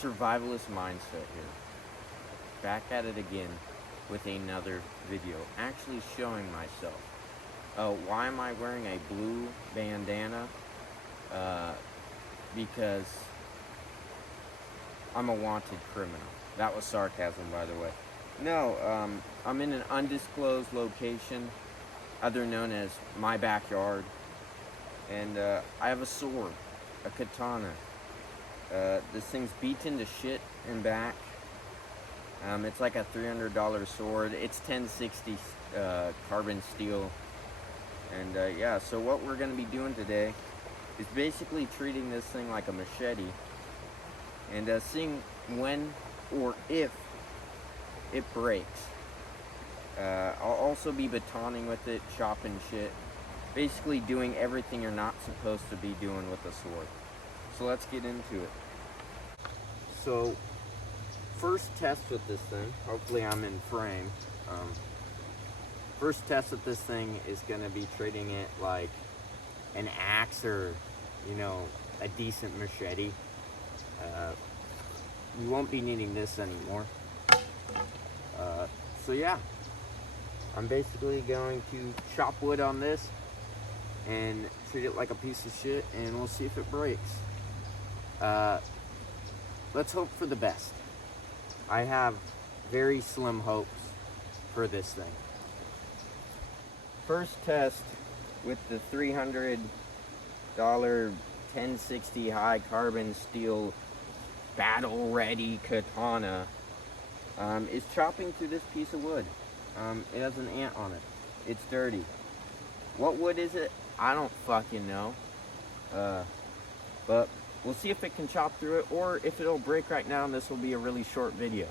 survivalist mindset here. Back at it again with another video, actually showing myself. Why am I wearing a blue bandana? Because I'm a wanted criminal. That was sarcasm, by the way. No, I'm in an undisclosed location, other known as my backyard, and I have a sword, a katana. This thing's beaten to shit and back. It's like a $300 sword. It's 1060 carbon steel. And yeah, so what we're going to be doing today is basically treating this thing like a machete and seeing when or if it breaks. I'll also be batoning with it, chopping shit, basically doing everything you're not supposed to be doing with a sword. So let's get into it. So first test with this thing, hopefully I'm in frame. First test with this thing is going to be treating it like an axe or, you know, a decent machete. You won't be needing this anymore. So yeah, I'm basically going to chop wood on this and treat it like a piece of shit, and we'll see if it breaks. Let's hope for the best. I have very slim hopes for this thing. First test with the $300 1060 high carbon steel battle ready katana is chopping through this piece of wood. It has an ant on it. It's dirty. What wood is it? I don't fucking know. But we'll see if it can chop through it, or if it'll break right now, and this will be a really short video.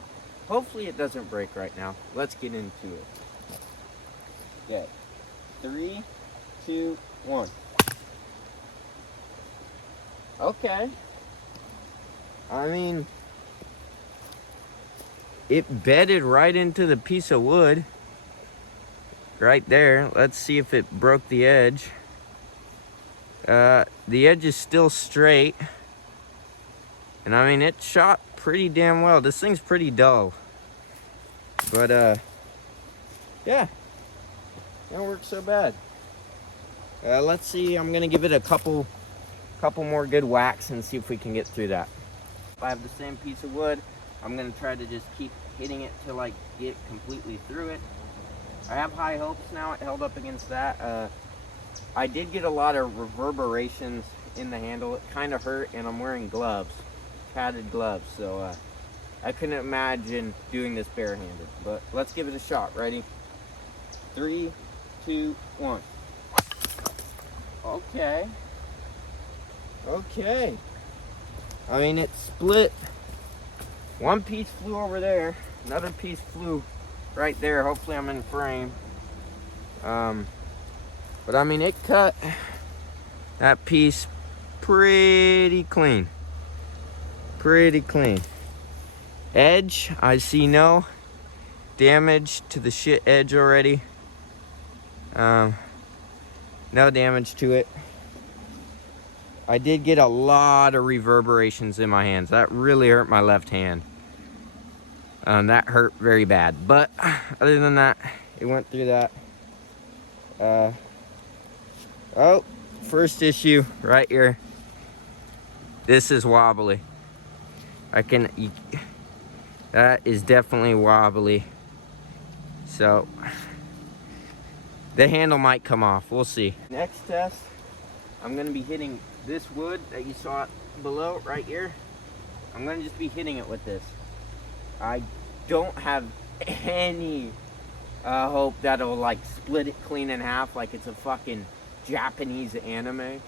Hopefully it doesn't break right now. Let's get into it. Okay. 3, 2, 1. Okay. I mean, it bedded right into the piece of wood. Right there. Let's see if it broke the edge. The edge is still straight. And I mean, it shot pretty damn well. This thing's pretty dull. But, yeah. Don't work so bad. Let's see. I'm gonna give it a couple more good whacks and see if we can get through that. If I have the same piece of wood, I'm gonna try to just keep hitting it till I get completely through it. I have high hopes now. It held up against that. I did get a lot of reverberations in the handle. It kind of hurt, and I'm wearing gloves, padded gloves, so I couldn't imagine doing this barehanded. But let's give it a shot. Ready? 3, 2, 1. Okay. Okay. I mean, it split. One piece flew over there. Another piece flew right there. Hopefully I'm in frame. But I mean, it cut that piece pretty clean. Pretty clean. Edge, I see no damage to the shit edge already. No damage to it. I did get a lot of reverberations in my hands. That really hurt my left hand. That hurt very bad. But other than that, it went through that. Oh, first issue right here. This is wobbly. That is definitely wobbly. So the handle might come off. We'll see. Next test, I'm gonna be hitting this wood that you saw below right here. I'm gonna just be hitting it with this. I don't have any hope that it'll like split it clean in half like it's a fucking Japanese anime.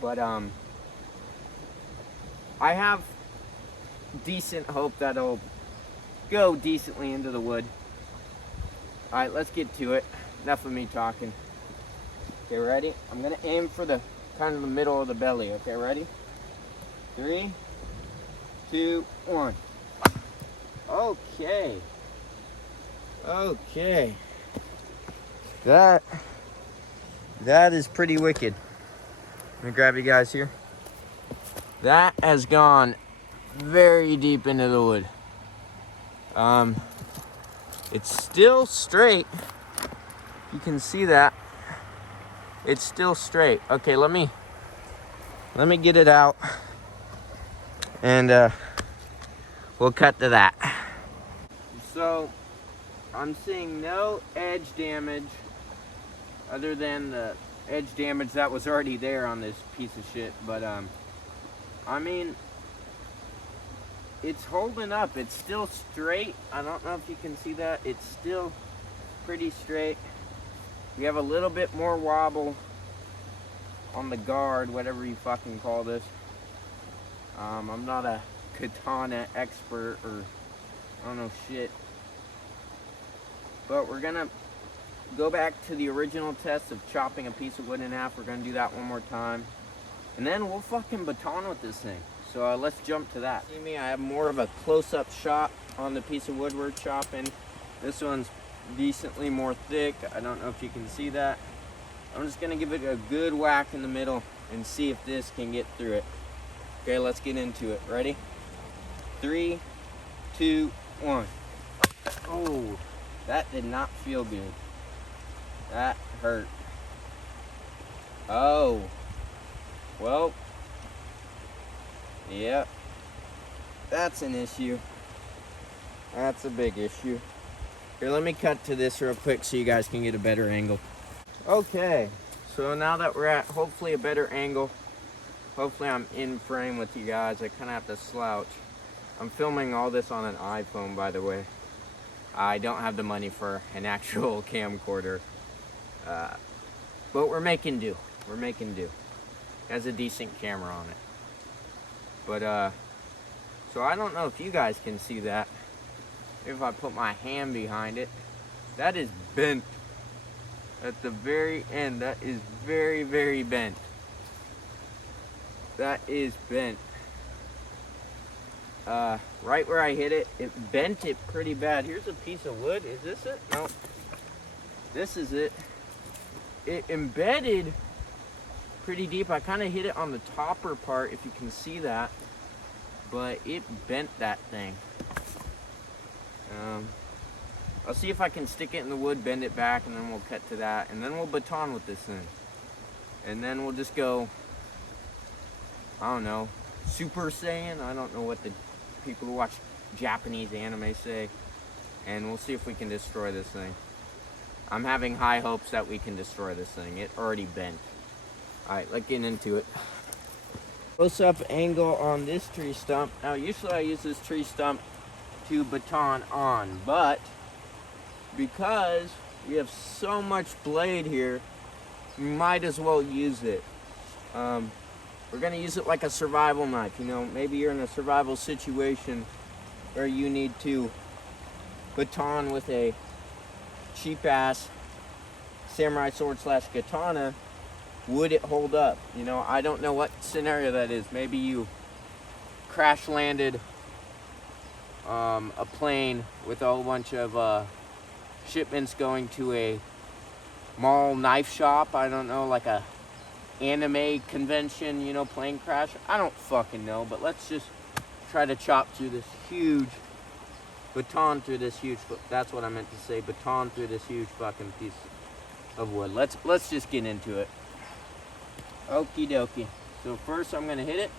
But I have decent hope that it'll go decently into the wood. Alright, let's get to it. Enough of me talking. Okay, ready? I'm gonna aim for the kind of the middle of the belly. Okay, ready? 3, 2, 1. Okay. Okay. That is pretty wicked. Let me grab you guys here. That has gone very deep into the wood. It's still straight. You can see that. It's still straight. Okay, let me get it out, and we'll cut to that. So I'm seeing no edge damage other than the edge damage that was already there on this piece of shit. But I mean, it's holding up. It's still straight. I don't know if you can see that. It's still pretty straight. We have a little bit more wobble on the guard, whatever you fucking call this. I'm not a katana expert, or I don't know shit. But we're gonna go back to the original test of chopping a piece of wood in half. We're gonna do that one more time. And then we'll fucking baton with this thing. So let's jump to that. See me, I have more of a close-up shot on the piece of wood we're chopping. This one's decently more thick. I don't know if you can see that. I'm just gonna give it a good whack in the middle and see if this can get through it. Okay, let's get into it. Ready? 3, 2, 1. Oh, that did not feel good. That hurt. Oh. Well. Yep. That's an issue. That's a big issue. Here, let me cut to this real quick so you guys can get a better angle. Okay, so now that we're at hopefully a better angle, hopefully I'm in frame with you guys. I kind of have to slouch. I'm filming all this on an iPhone, by the way. I don't have the money for an actual camcorder, but we're making do. We're making do. It has a decent camera on it. But so I don't know if you guys can see that. If I put my hand behind it, that is bent. At the very end, that is very, very bent. That is bent. Right where I hit it, it bent it pretty bad. Here's a piece of wood. Is this it? Nope. This is it. It embedded pretty deep. I kind of hit it on the topper part, if you can see that. But it bent that thing. I'll see if I can stick it in the wood, bend it back, and then we'll cut to that. And then we'll baton with this thing. And then we'll just go, I don't know, Super Saiyan? I don't know what the people who watch Japanese anime say. And we'll see if we can destroy this thing. I'm having high hopes that we can destroy this thing. It already bent. Alright, let's get into it. Close-up angle on this tree stump. Now, usually I use this tree stump to baton on, but because we have so much blade here, we might as well use it. We're gonna use it like a survival knife. You know, maybe you're in a survival situation where you need to baton with a cheap-ass samurai sword / katana. Would it hold up? You know, I don't know what scenario that is. Maybe you crash landed a plane with a whole bunch of shipments going to a mall knife shop. I don't know, like a anime convention, you know, plane crash. I don't fucking know, but let's just try to chop through this huge, baton through this huge, that's what I meant to say, baton through this huge fucking piece of wood. Let's just get into it. Okie dokie. So first I'm gonna hit it.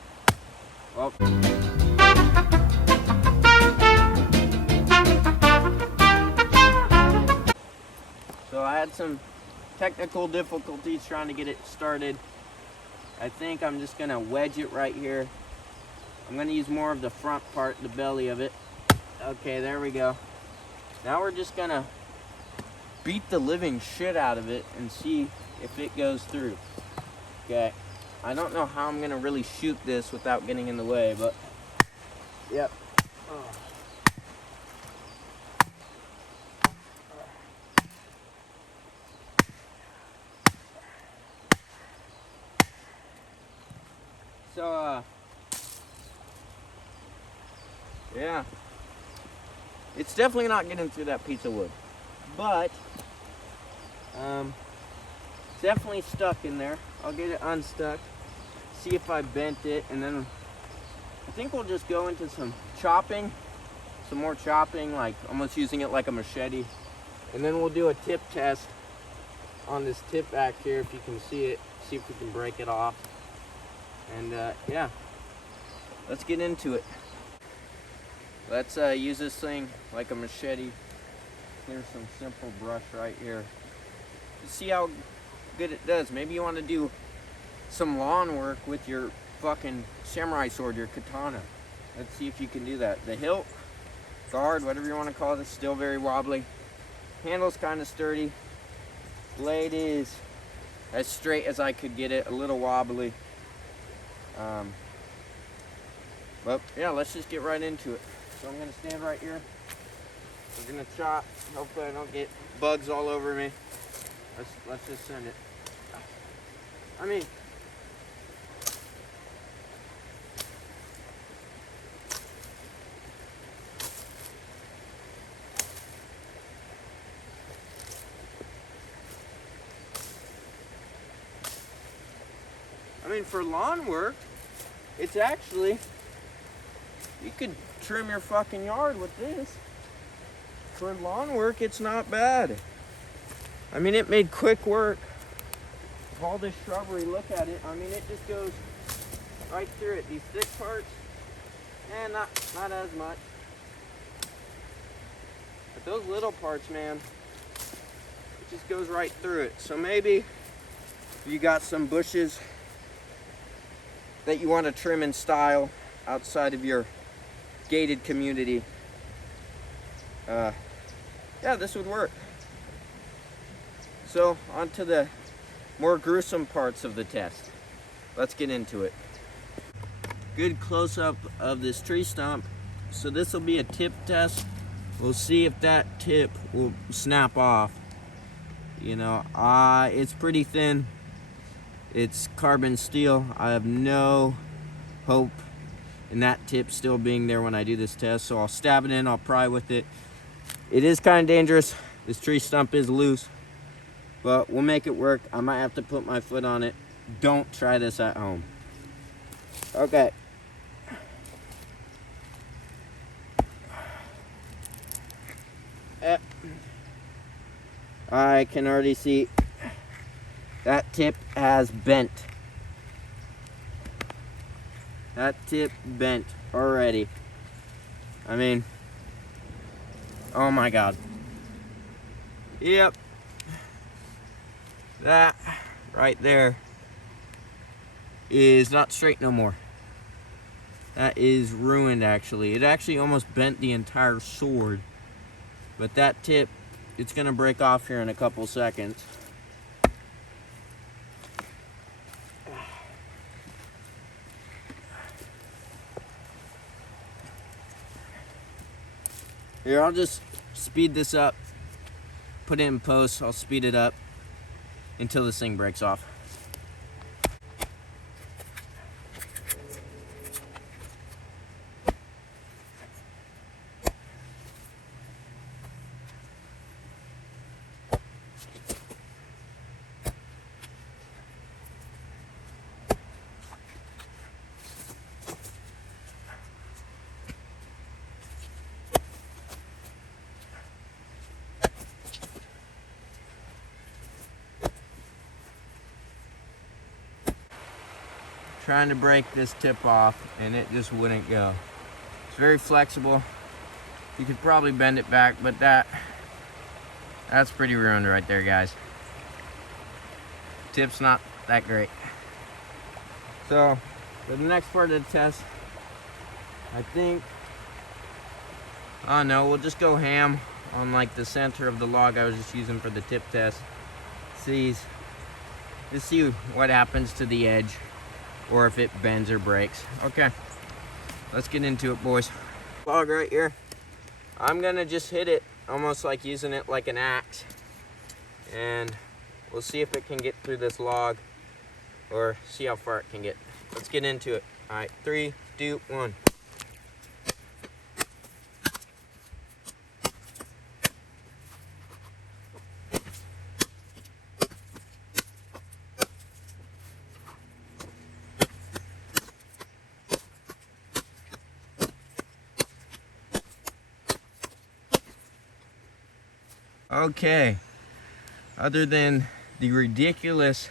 Well, so I had some technical difficulties trying to get it started. I think I'm just gonna wedge it right here. I'm gonna use more of the front part, the belly of it. Okay, there we go. Now we're just gonna beat the living shit out of it and see if it goes through. Okay, I don't know how I'm gonna really shoot this without getting in the way, but yep. Oh. So, yeah, it's definitely not getting through that piece of wood, but it's definitely stuck in there. I'll get it unstuck, see if I bent it, and then I think we'll just go into some chopping, some more chopping, like almost using it like a machete. And then we'll do a tip test on this tip back here, if you can see it, see if we can break it off. And yeah, let's get into it. Let's use this thing like a machete. Here's some simple brush right here. See how good it does. Maybe you want to do some lawn work with your fucking samurai sword, your katana. Let's see if you can do that. The hilt, guard, whatever you want to call it, is still very wobbly. Handle's kind of sturdy. Blade is as straight as I could get it, a little wobbly. But yeah, let's just get right into it. So I'm gonna stand right here. We're gonna chop. Hopefully I don't get bugs all over me. Let's just send it. I mean, for lawn work, it's actually, you could trim your fucking yard with this. For lawn work, it's not bad. I mean, it made quick work of all this shrubbery. Look at it. I mean, it just goes right through it. These thick parts, not as much. But those little parts, man, it just goes right through it. So maybe you got some bushes that you want to trim in style outside of your gated community. Yeah, this would work. So on to the more gruesome parts of the test. Let's get into it. Good close-up of this tree stump. So this will be a tip test. We'll see if that tip will snap off. You know, it's pretty thin. It's carbon steel. I have no hope in that tip still being there when I do this test. So I'll stab it in, I'll pry with it. It is kind of dangerous. This tree stump is loose, but we'll make it work. I might have to put my foot on it. Don't try this at home. Okay. I can already see that tip has bent. That tip bent already. I mean, oh my God. Yep. That right there is not straight no more. That is ruined, actually. It actually almost bent the entire sword. But that tip, it's gonna break off here in a couple seconds. Here, I'll just speed this up. Put it in post, I'll speed it up until this thing breaks off. Trying to break this tip off and it just wouldn't go. It's very flexible. You could probably bend it back, but that's pretty ruined right there, guys. Tip's not that great. So for the next part of the test, I think, oh no, we'll just go ham on like the center of the log I was just using for the tip test. Just see what happens to the edge, or if it bends or breaks. Okay, let's get into it, boys. Log right here. I'm gonna just hit it almost like using it like an axe, and we'll see if it can get through this log, or see how far it can get. Let's get into it. All right, 3, 2, 1. Okay, other than the ridiculous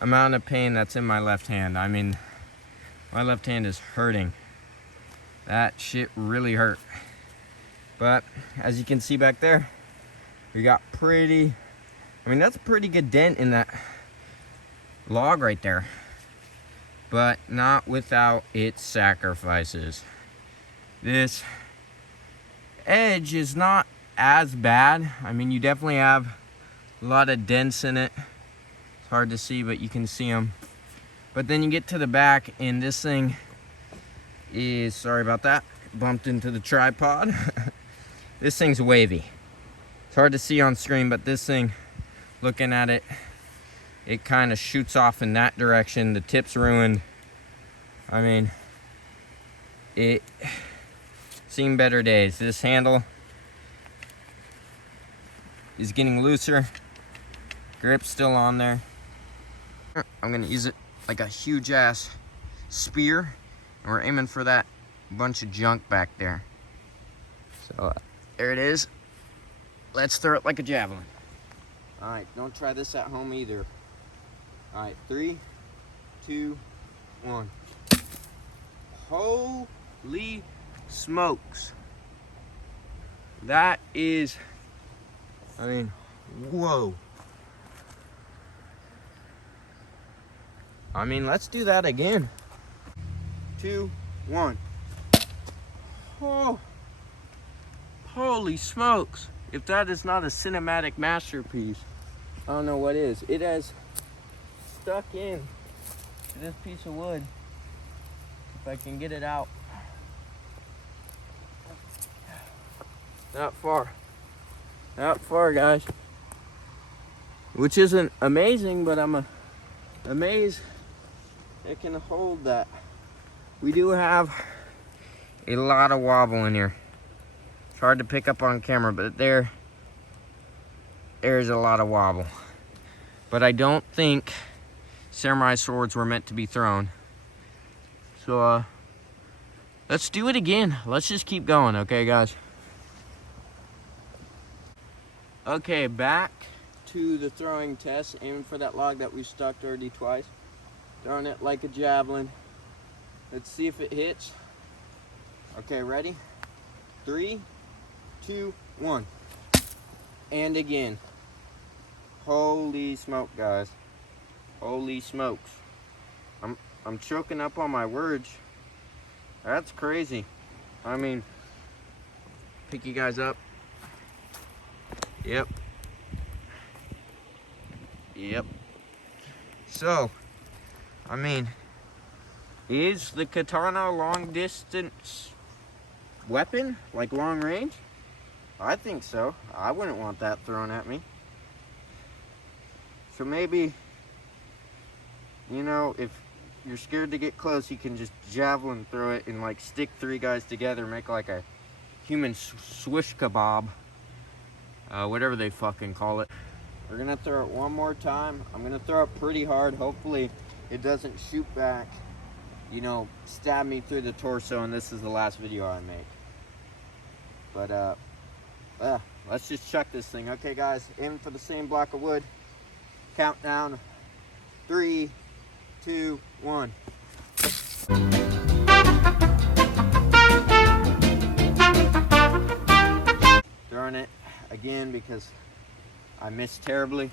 amount of pain that's in my left hand, I mean, my left hand is hurting. That shit really hurt. But as you can see back there, we got that's a pretty good dent in that log right there. But not without its sacrifices. This edge is not as bad. I mean, you definitely have a lot of dents in it. It's hard to see, but you can see them. But then you get to the back, and this thing is, sorry about that, bumped into the tripod. This thing's wavy. It's hard to see on screen, but this thing, looking at it, it kind of shoots off in that direction. The tip's ruined. I mean, it seen better days. This handle is getting looser. Grip's still on there. I'm gonna use it like a huge ass spear, and we're aiming for that bunch of junk back there. So there it is. Let's throw it like a javelin. All right, don't try this at home either. All right, 3, 2, 1. Holy smokes. That is, I mean, whoa. I mean, let's do that again. 2, 1. Oh, holy smokes. If that is not a cinematic masterpiece, I don't know what is. It has stuck in to this piece of wood. If I can get it out. Not far, guys. Which isn't amazing, but I'm amazed it can hold that. We do have a lot of wobble in here. It's hard to pick up on camera, but there's a lot of wobble. But I don't think samurai swords were meant to be thrown. So let's do it again. Let's just keep going, okay, guys? Okay, back to the throwing test. Aiming for that log that we stuck already twice. Throwing it like a javelin. Let's see if it hits. Okay, ready? 3, 2, 1. And again. Holy smoke, guys. Holy smokes. I'm choking up on my words. That's crazy. I mean, pick you guys up. Yep. So, I mean, is the katana a long distance weapon? Like long range? I think so. I wouldn't want that thrown at me. So maybe, you know, if you're scared to get close, you can just javelin throw it and like stick 3 guys together, make like a human swish kebab. Whatever they fucking call it. We're gonna throw it one more time. I'm gonna throw it pretty hard. Hopefully it doesn't shoot back, you know, stab me through the torso, and this is the last video I make. But let's just chuck this thing. Okay, guys, aiming for the same block of wood. Countdown. 3, 2, 1. Throwing it again because I missed terribly.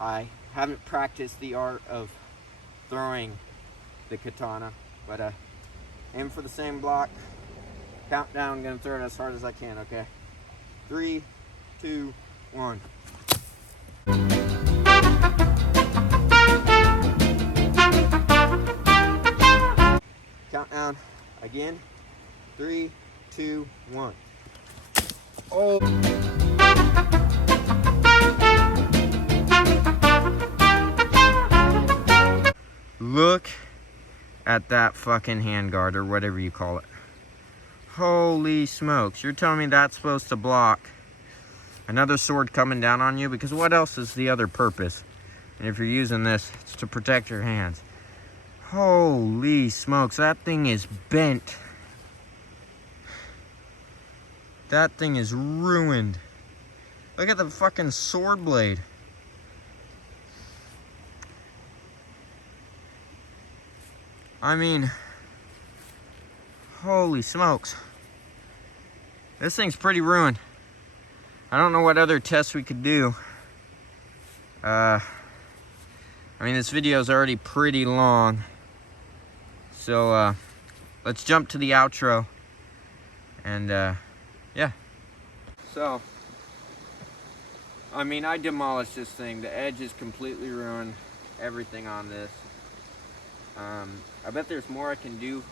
I haven't practiced the art of throwing the katana, but aim for the same block. Countdown, gonna throw it as hard as I can, okay? 3, 2, 1. Countdown again. 3, 2, 1. Oh. Look at that fucking handguard, or whatever you call it. Holy smokes. You're telling me that's supposed to block another sword coming down on you? Because what else is the other purpose? And if you're using this, it's to protect your hands. Holy smokes, that thing is bent. That thing is ruined. Look at the fucking sword blade. I mean, holy smokes. This thing's pretty ruined. I don't know what other tests we could do. I mean, this video is already pretty long. So, let's jump to the outro. And, yeah. So, I mean, I demolished this thing. The edge is completely ruined. Everything on this. I bet there's more I can do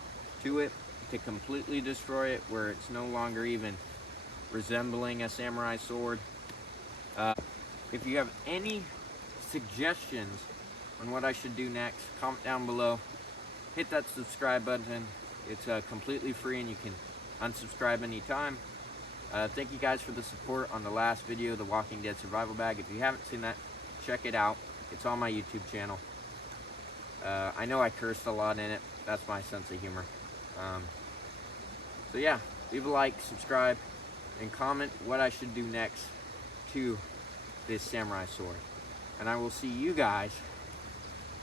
to it to completely destroy it, where it's no longer even resembling a samurai sword. If you have any suggestions on what I should do next, comment down below. Hit that subscribe button. It's completely free and you can unsubscribe anytime. Thank you guys for the support on the last video, the Walking Dead Survival Bag. If you haven't seen that, check it out. It's on my YouTube channel. I know I cursed a lot in it. That's my sense of humor. So yeah, leave a like, subscribe, and comment what I should do next to this samurai sword. And I will see you guys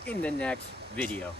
in the next video.